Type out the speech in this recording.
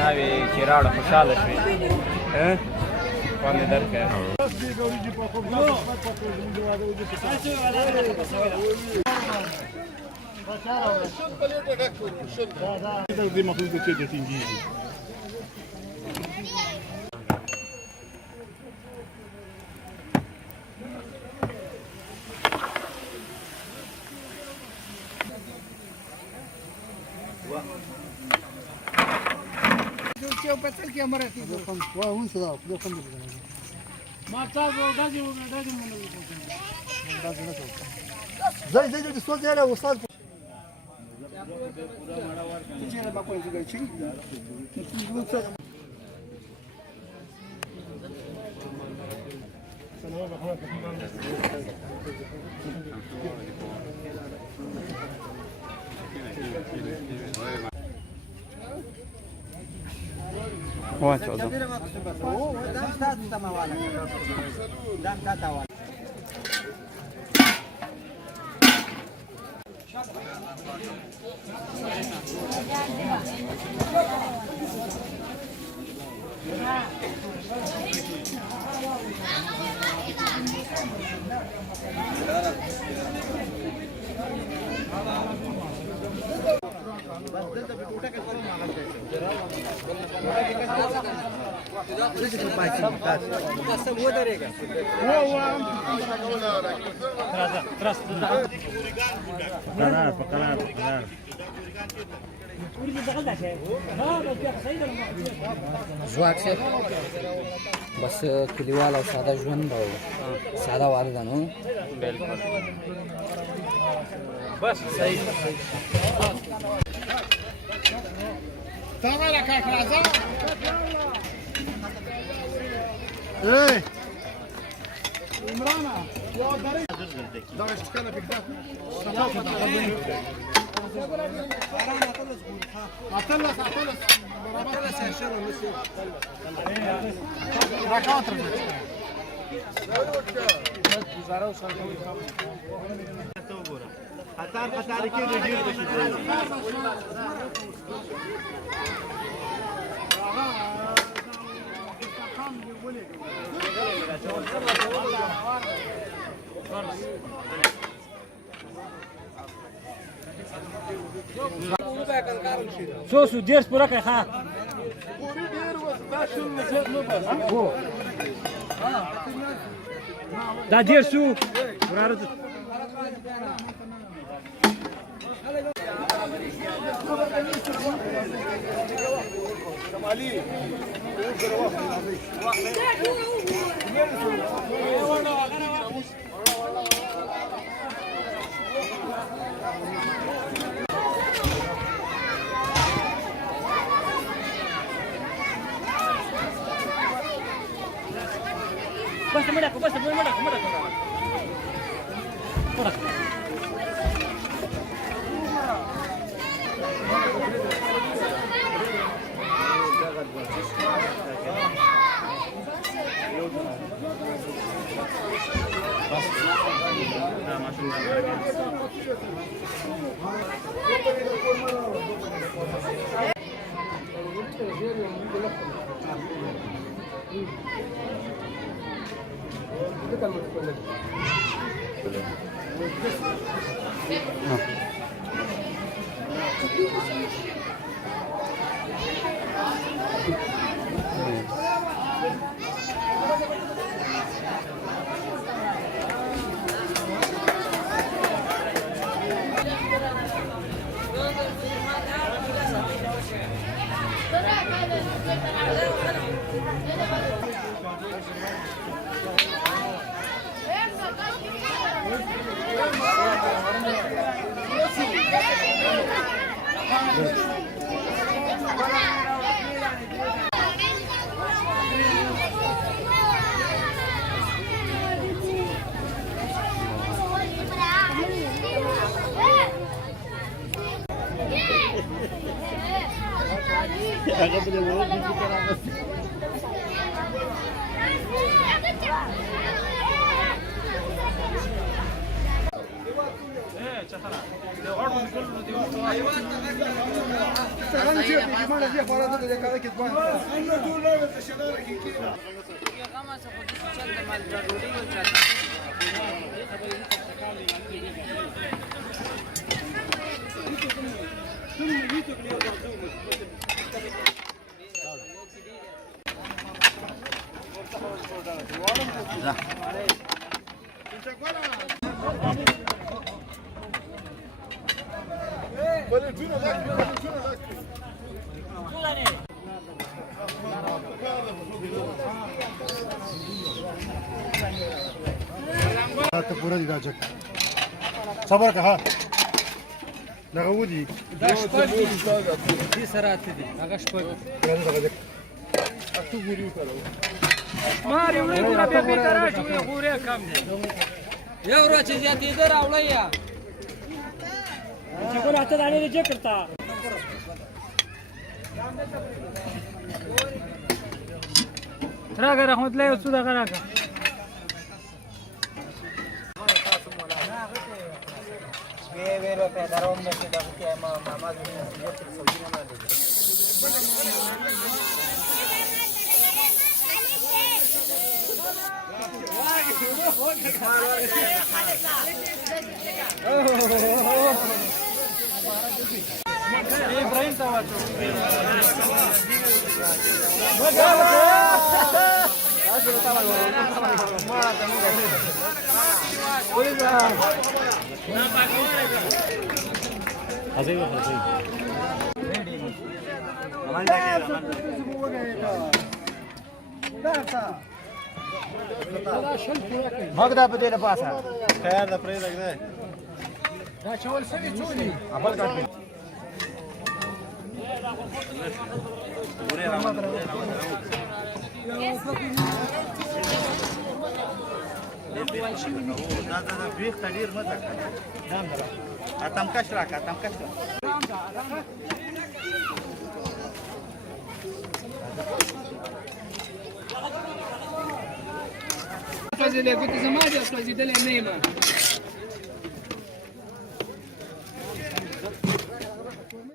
ناوی چې راوړه خوشحاله شوې باندې درکړه واچو ځواک صاحب بس کلیوال او ساده ژوند او ساده والده نو بالکل بس صحیح تمام کاک راځه عمران یو درې دا څنګه پکې اتلس برابر سیشن ونسي راکاتر گزاره و سال تو ګوره خطر کې ډیر بشي سو دیرش پورا که خواه دا دیر شو برارو بس مداكو بس مداكو आता पुरण गाजक सबर का हा लगावू दी एवढ्याची जाती जर आवडा या कोण हातात आणि जे करता रागा राहतलं सुद्धा करा का Magda بدينا باسها خيار ده فريدك ده ده بيخ تدير مدك نعم ده اتم كشراك اتم كشراك Fazer, eu vou te chamar de fazer dele mesmo.